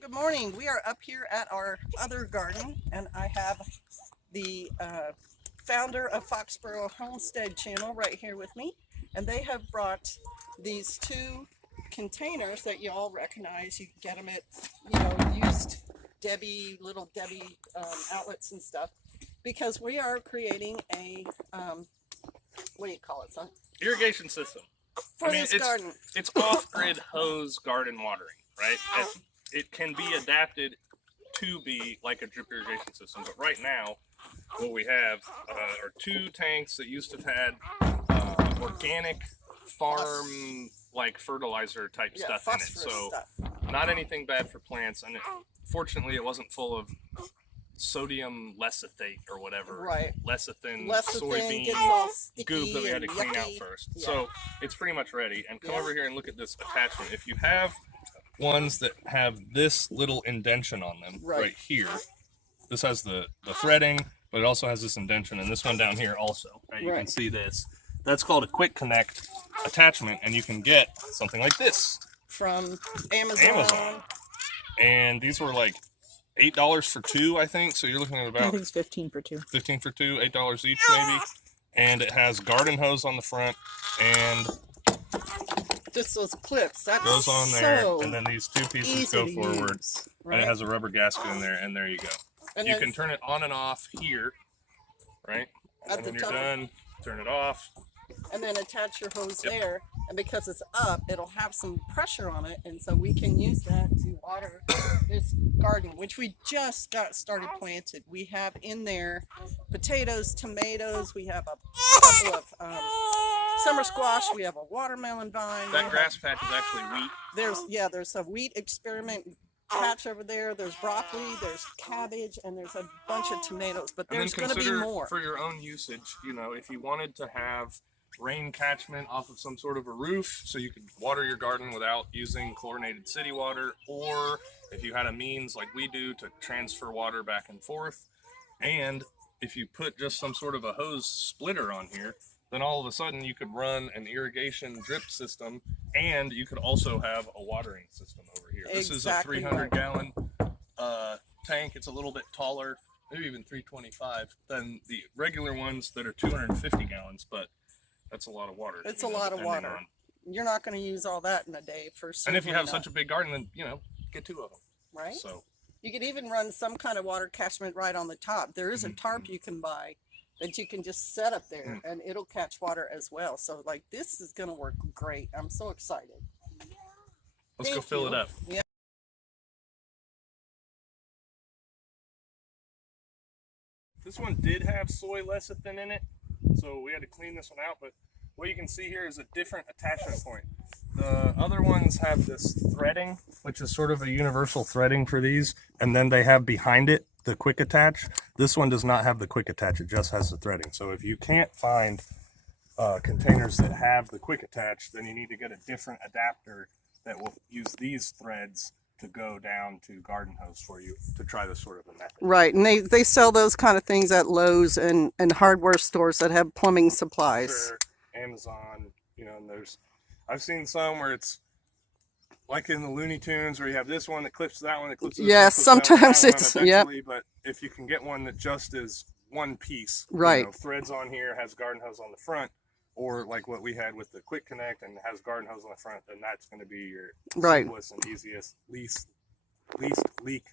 Good morning. We are up here at our other garden, and I have the founder of Foxborough Homestead channel right here with me, and they have brought these two containers that you all recognize. You can get them at, used little Debbie outlets and stuff, because we are creating a, what do you call it, son? Irrigation system. For this garden. It's off-grid hose garden watering, right? It can be adapted to be like a drip irrigation system, but right now what we have are two tanks that used to have had organic farm like fertilizer type stuff in it. So not anything bad for plants, and fortunately it wasn't full of sodium lecithate or whatever. Right. Lecithin Soybean goop that we had to clean out first. Yeah. So it's pretty much ready. And come over here and look at this attachment. If you have ones that have this little indention on them right here, this has the threading, but it also has this indention, and this one down here also. Right? You can see this. That's called a quick connect attachment, and you can get something like this from Amazon. And these were like $8 for two, I think. So you're looking at about, I think it's 15 for two. 15 for two, $8 each maybe. And it has garden hose on the front, and just those clips. That goes on there, and then these two pieces go forward, right? And it has a rubber gasket in there, and there you go. And you can turn it on and off here, right? And when you're done, turn it off. And then attach your hose there, and because it's up, it'll have some pressure on it, and so we can use that to water this garden, which we just got started planted. We have in there potatoes, tomatoes, we have a couple of summer squash, we have a watermelon vine. That grass patch is actually wheat. There's a wheat experiment patch over there, there's broccoli, there's cabbage, and there's a bunch of tomatoes, but there's going to be more. For your own usage, if you wanted to have rain catchment off of some sort of a roof so you could water your garden without using chlorinated city water, or if you had a means like we do to transfer water back and forth, and if you put just some sort of a hose splitter on here, then all of a sudden you could run an irrigation drip system, and you could also have a watering system over here. This is a 300-gallon tank. It's a little bit taller, maybe even 325 than the regular ones that are 250 gallons, but that's a lot of water. It's a lot of water. You're not going to use all that in a day for certain. And if you have such a big garden, then, get two of them. Right. So you could even run some kind of water catchment right on the top. There is a tarp you can buy that you can just set up there, and it'll catch water as well. So, this is going to work great. I'm so excited. Let's go fill it up. Yeah. This one did have soy lecithin in it, so we had to clean this one out, but what you can see here is a different attachment point. The other ones have this threading, which is sort of a universal threading for these, and then they have behind it the quick attach. This one does not have the quick attach, it just has the threading. So if you can't find containers that have the quick attach, then you need to get a different adapter that will use these threads to go down to garden hose for you to try this sort of a method. Right, and they sell those kind of things at Lowe's and hardware stores that have plumbing supplies. Sure. Amazon, and I've seen some where it's like in the Looney Tunes where you have this one that clips to that one that clips to this yes, one, sometimes it's, yep. But if you can get one that just is one piece, right, threads on here, has garden hose on the front, or like what we had with the Quick Connect and has garden hose on the front, then that's going to be your simplest and easiest, least leak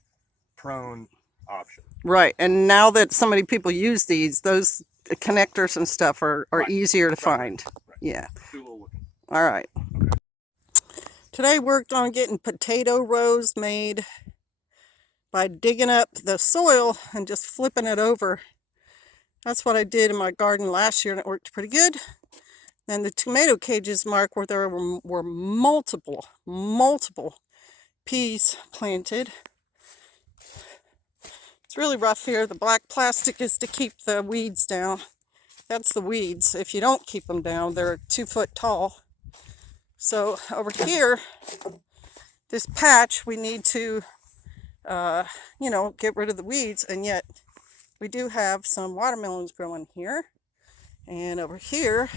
prone option. Right, and now that so many people use these, those connectors and stuff are easier to find. Right. Yeah. Do a little looking. All right. Okay. Today worked on getting potato rows made by digging up the soil and just flipping it over. That's what I did in my garden last year, and it worked pretty good. And the tomato cages, Mark, where there were multiple peas planted. It's really rough here. The black plastic is to keep the weeds down. That's the weeds. If you don't keep them down, they're 2 foot tall. So over here, this patch, we need to, get rid of the weeds, and yet we do have some watermelons growing here. And over here,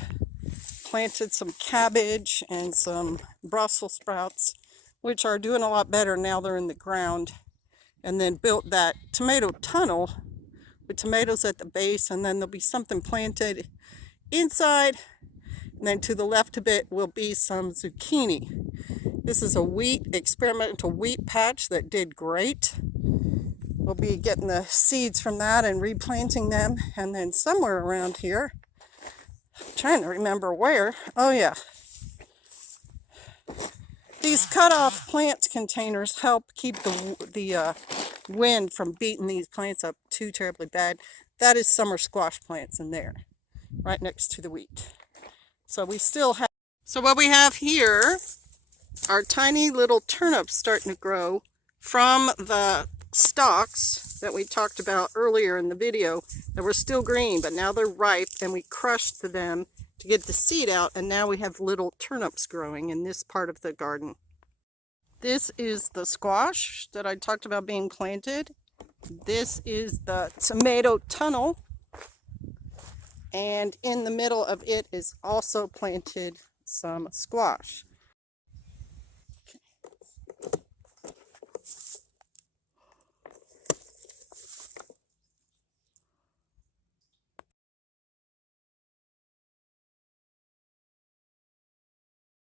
planted some cabbage and some Brussels sprouts which are doing a lot better now they're in the ground. And then built that tomato tunnel with tomatoes at the base, and then there'll be something planted inside. And then to the left a bit will be some zucchini. This is a experimental wheat patch that did great. We'll be getting the seeds from that and replanting them. And then somewhere around here, I'm trying to remember where. Oh yeah. These cut-off plant containers help keep the wind from beating these plants up too terribly bad. That is summer squash plants in there, right next to the wheat. So we still have. So what we have here are tiny little turnips starting to grow from the stalks that we talked about earlier in the video that were still green, but now they're ripe, and we crushed them to get the seed out, and now we have little turnips growing in this part of the garden. This is the squash that I talked about being planted. This is the tomato tunnel, and in the middle of it is also planted some squash.